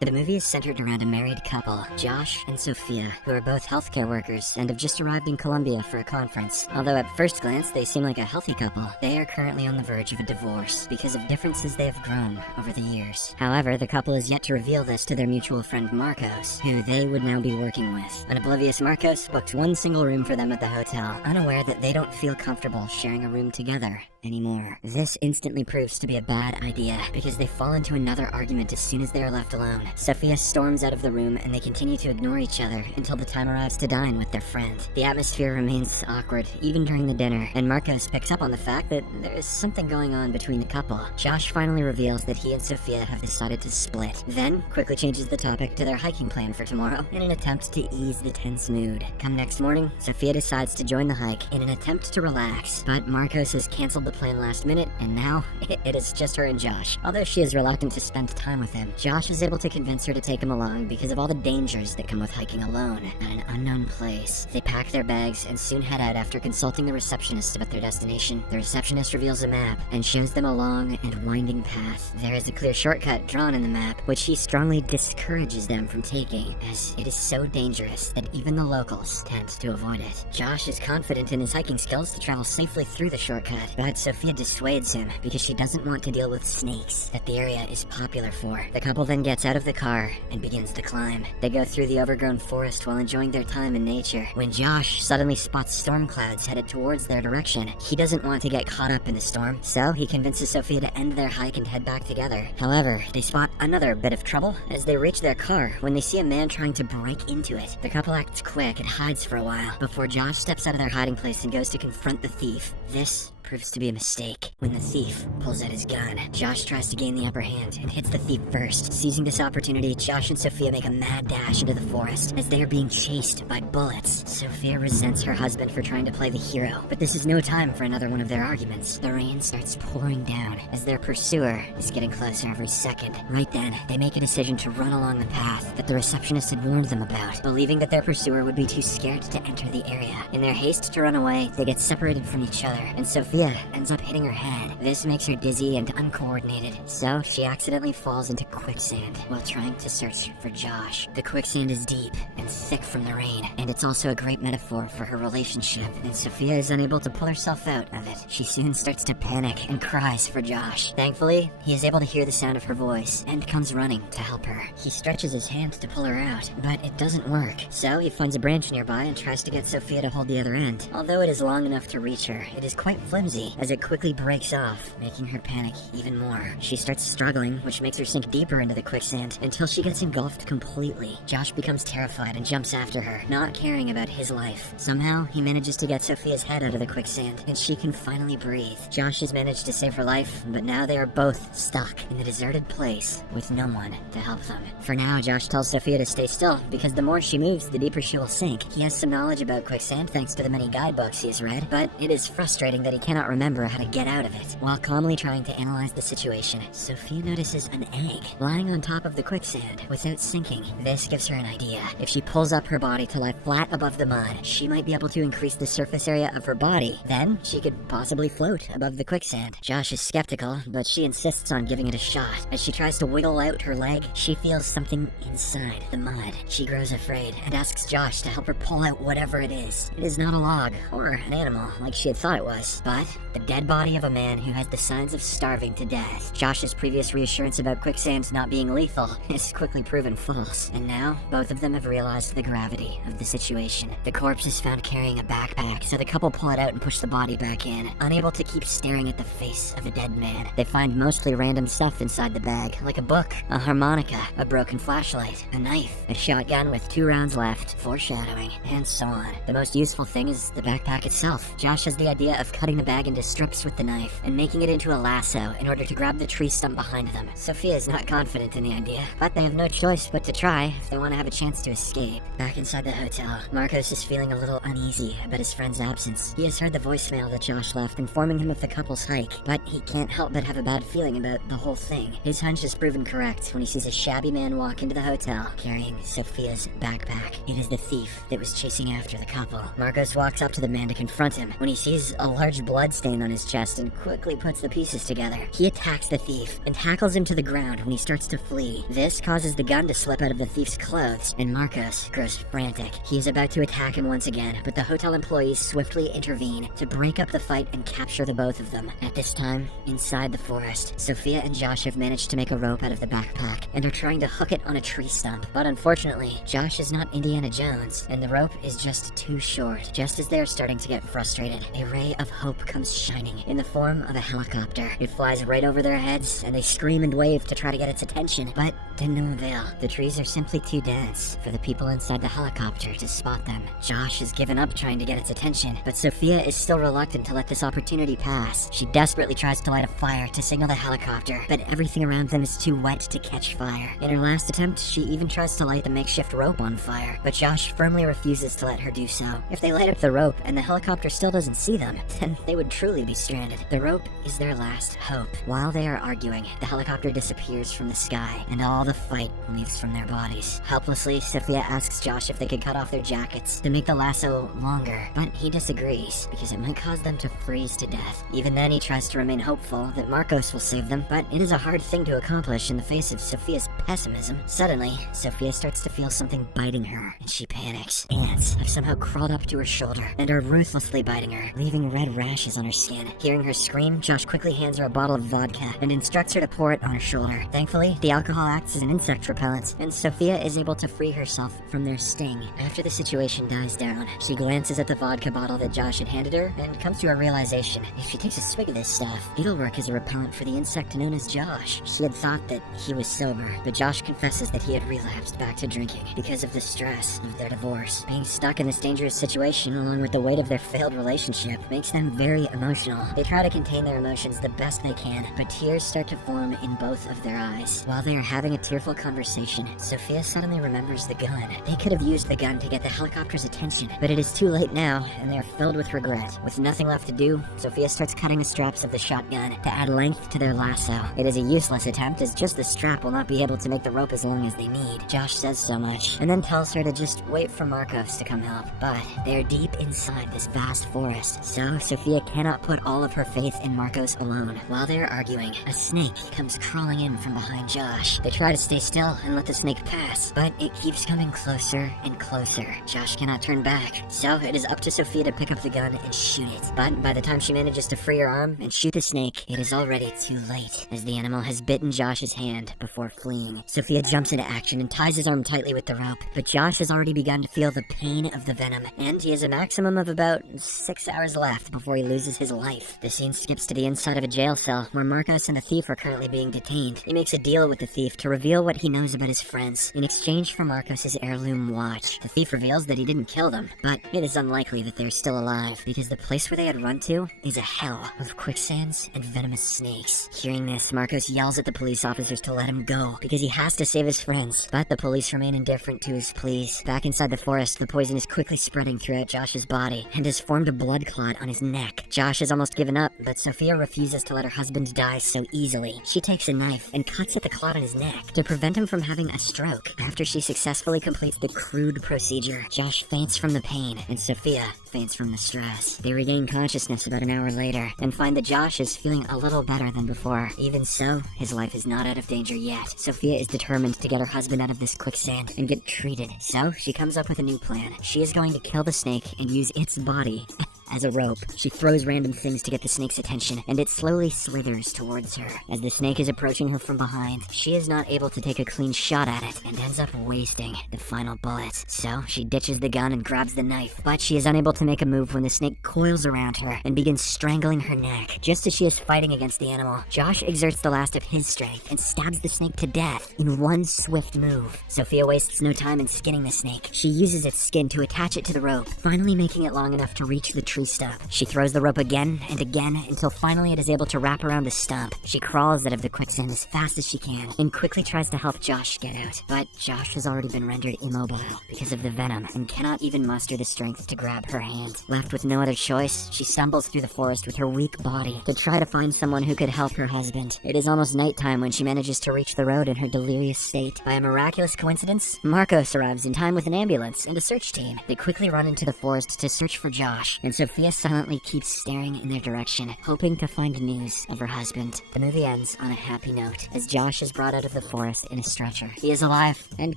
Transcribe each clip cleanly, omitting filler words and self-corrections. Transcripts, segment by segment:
The movie is centered around a married couple, Josh and Sophia, who are both healthcare workers and have just arrived in Colombia for a conference. Although at first glance they seem like a healthy couple, they are currently on the verge of a divorce because of differences they have grown over the years. However, the couple is yet to reveal this to their mutual friend Marcos, who they would now be working with. Unoblivious Marcos booked one single room for them at the hotel, unaware that they don't feel comfortable sharing a room together anymore. This instantly proves to be a bad idea because they fall into another argument as soon as they are left alone. Sophia storms out of the room and they continue to ignore each other until the time arrives to dine with their friend. The atmosphere remains awkward even during the dinner, and Marcos picks up on the fact that there is something going on between the couple. Josh finally reveals that he and Sophia have decided to split, then quickly changes the topic to their hiking plan for tomorrow in an attempt to ease the tense mood. Come next morning, Sophia decides to join the hike in an attempt to relax, but Marcos has canceled the plan last minute, and now it is just her and Josh. Although she is reluctant to spend time with him, Josh is able to convince her to take him along because of all the dangers that come with hiking alone at an unknown place. They pack their bags and soon head out after consulting the receptionist about their destination. The receptionist reveals a map and shows them a long and winding path. There is a clear shortcut drawn in the map, which he strongly discourages them from taking, as it is so dangerous that even the locals tend to avoid it. Josh is confident in his hiking skills to travel safely through the shortcut, but Sophia dissuades him because she doesn't want to deal with snakes that the area is popular for. The couple then gets out of the car and begins to climb. They go through the overgrown forest while enjoying their time in nature. When Josh suddenly spots storm clouds headed towards their direction, he doesn't want to get caught up in the storm, so he convinces Sophia to end their hike and head back together. However, they spot another bit of trouble as they reach their car when they see a man trying to break into it. The couple acts quick and hides for a while before Josh steps out of their hiding place and goes to confront the thief. This proves to be a mistake. When the thief pulls out his gun, Josh tries to gain the upper hand and hits the thief first. Seizing this opportunity, Josh and Sophia make a mad dash into the forest as they are being chased by bullets. Sophia resents her husband for trying to play the hero, but this is no time for another one of their arguments. The rain starts pouring down as their pursuer is getting closer every second. Right then, they make a decision to run along the path that the receptionist had warned them about, believing that their pursuer would be too scared to enter the area. In their haste to run away, they get separated from each other, and Sophia ends up hitting her head. This makes her dizzy and uncoordinated, so she accidentally falls into quicksand while trying to search for Josh. The quicksand is deep and thick from the rain, and it's also a great metaphor for her relationship, and Sophia is unable to pull herself out of it. She soon starts to panic and cries for Josh. Thankfully, he is able to hear the sound of her voice and comes running to help her. He stretches his hand to pull her out, but it doesn't work, so he finds a branch nearby and tries to get Sophia to hold the other end. Although it is long enough to reach her, it is quite flimsy as it quickly breaks off, making her panic even more. She starts struggling, which makes her sink deeper into the quicksand until she gets engulfed completely. Josh becomes terrified and jumps after her, not caring about his life. Somehow, he manages to get Sophia's head out of the quicksand, and she can finally breathe. Josh has managed to save her life, but now they are both stuck in the deserted place with no one to help them. For now, Josh tells Sophia to stay still, because the more she moves, the deeper she will sink. He has some knowledge about quicksand thanks to the many guidebooks he has read, but it is frustrating that he cannot remember how to get out of it. While calmly trying to analyze the situation, Sophia notices an egg lying on top of the quicksand without sinking. This gives her an idea. If she pulls up her body to lie flat above the mud, she might be able to increase the surface area of her body. Then, she could possibly float above the quicksand. Josh is skeptical, but she insists on giving it a shot. As she tries to wiggle out her leg, she feels something inside the mud. She grows afraid and asks Josh to help her pull out whatever it is. It is not a log or an animal like she had thought it was, but the dead body of a man who has the signs of starving to death. Josh's previous reassurance about quicksand not being lethal is quickly proven false, and now both of them have realized the gravity of the situation. The corpse is found carrying a backpack, so the couple pull it out and push the body back in, unable to keep staring at the face of a dead man. They find mostly random stuff inside the bag, like a book, a harmonica, a broken flashlight, a knife, a shotgun with 2 rounds left, foreshadowing, and so on. The most useful thing is the backpack itself. Josh has the idea of cutting the bag into strips with the knife and making it into a lasso in order to grab the tree stump behind them. Sophia is not confident in the idea, but they have no choice but to try if they want to have a chance to escape. Back inside the hotel, Marcos is feeling a little uneasy about his friend's absence. He has heard the voicemail that Josh left informing him of the couple's hike, but he can't help but have a bad feeling about the whole thing. His hunch is proven correct when he sees a shabby man walk into the hotel carrying Sophia's backpack. It is the thief that was chasing after the couple. Marcos walks up to the man to confront him when he sees a large blood blood stain on his chest and quickly puts the pieces together. He attacks the thief and tackles him to the ground when he starts to flee. This causes the gun to slip out of the thief's clothes, and Marcos grows frantic. He is about to attack him once again, but the hotel employees swiftly intervene to break up the fight and capture the both of them. At this time, inside the forest, Sophia and Josh have managed to make a rope out of the backpack and are trying to hook it on a tree stump. But unfortunately, Josh is not Indiana Jones, and the rope is just too short. Just as they are starting to get frustrated, a ray of hope comes shining in the form of a helicopter. It flies right over their heads, and they scream and wave to try to get its attention, but to no avail. The trees are simply too dense for the people inside the helicopter to spot them. Josh has given up trying to get its attention, but Sophia is still reluctant to let this opportunity pass. She desperately tries to light a fire to signal the helicopter, but everything around them is too wet to catch fire. In her last attempt, she even tries to light the makeshift rope on fire, but Josh firmly refuses to let her do so. If they light up the rope and the helicopter still doesn't see them, then they would truly be stranded. The rope is their last hope. While they are arguing, the helicopter disappears from the sky, and all the fight leaves from their bodies. Helplessly, Sophia asks Josh if they could cut off their jackets to make the lasso longer, but he disagrees because it might cause them to freeze to death. Even then, he tries to remain hopeful that Marcos will save them, but it is a hard thing to accomplish in the face of Sophia's pessimism. Suddenly, Sophia starts to feel something biting her, and she panics. Ants have somehow crawled up to her shoulder and are ruthlessly biting her, leaving red rashes on her skin. Hearing her scream, Josh quickly hands her a bottle of vodka and instructs her to pour it on her shoulder. Thankfully, the alcohol acts as an insect repellent, and Sophia is able to free herself from their sting. After the situation dies down, she glances at the vodka bottle that Josh had handed her and comes to a realization. If she takes a swig of this stuff, it'll work as a repellent for the insect known as Josh. She had thought that he was sober, but Josh confesses that he had relapsed back to drinking because of the stress of their divorce. Being stuck in this dangerous situation, along with the weight of their failed relationship, makes them very emotional. They try to contain their emotions the best they can, but tears start to form in both of their eyes. While they are having a tearful conversation, Sophia suddenly remembers the gun. They could have used the gun to get the helicopter's attention, but it is too late now, and they are filled with regret. With nothing left to do, Sophia starts cutting the straps of the shotgun to add length to their lasso. It is a useless attempt, as just the strap will not be able to make the rope as long as they need. Josh says so much, and then tells her to just wait for Marcos to come help. But they are deep inside this vast forest, so Sophia cannot put all of her faith in Marcos alone. While they are arguing, a snake comes crawling in from behind Josh. They try to stay still and let the snake pass, but it keeps coming closer and closer. Josh cannot turn back, so it is up to Sophia to pick up the gun and shoot it. But by the time she manages to free her arm and shoot the snake, it is already too late, as the animal has bitten Josh's hand before fleeing. Sophia jumps into action and ties his arm tightly with the rope, but Josh has already begun to feel the pain of the venom, and he has a maximum of about 6 hours left before he loses his life. The scene skips to the inside of a jail cell where Marcos and the thief are currently being detained. He makes a deal with the thief to reveal what he knows about his friends in exchange for Marcos' heirloom watch. The thief reveals that he didn't kill them, but it is unlikely that they're still alive, because the place where they had run to is a hell of quicksands and venomous snakes. Hearing this, Marcos yells at the police officers to let him go, because he has to save his friends, but the police remain indifferent to his pleas. Back inside the forest, the poison is quickly spreading throughout Josh's body, and has formed a blood clot on his neck. Josh has almost given up, but Sophia refuses to let her husband die so easily. She takes a knife and cuts at the clot on his neck to prevent him from having a stroke. After she successfully completes the crude procedure, Josh faints from the pain, and Sophia faints from the stress. They regain consciousness about an hour later, and find that Josh is feeling a little better than before. Even so, his life is not out of danger yet. Sophia is determined to get her husband out of this quicksand and get treated, so she comes up with a new plan. She is going to kill the snake and use its body as a rope. She throws random things to get the snake's attention, and it slowly slithers towards her. As the snake is approaching her from behind, she is not able to take a clean shot at it, and ends up wasting the final bullets. So she ditches the gun and grabs the knife, but she is unable to make a move when the snake coils around her and begins strangling her neck. Just as she is fighting against the animal, Josh exerts the last of his strength and stabs the snake to death in one swift move. Sophia wastes no time in skinning the snake. She uses its skin to attach it to the rope, finally making it long enough to reach the tree stump. She throws the rope again and again until finally it is able to wrap around the stump. She crawls out of the quicksand as fast as she can and quickly tries to help Josh get out. But Josh has already been rendered immobile because of the venom and cannot even muster the strength to grab her hand. Left with no other choice, she stumbles through the forest with her weak body to try to find someone who could help her husband. It is almost nighttime when she manages to reach the road in her delirious state. By a miraculous coincidence, Marcos arrives in time with an ambulance and a search team. They quickly run into the forest to search for Josh, and Sophia silently keeps staring in their direction, hoping to find news of her husband. The movie ends on a happy note, as Josh is brought out of the forest in a stretcher. He is alive and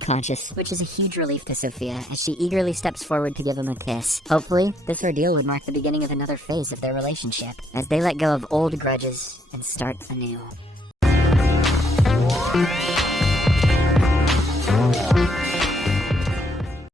conscious, which is a huge relief to Sophia, as she eagerly steps forward to give him a kiss. Hopefully, this ordeal would mark the beginning of another phase of their relationship, as they let go of old grudges and start anew.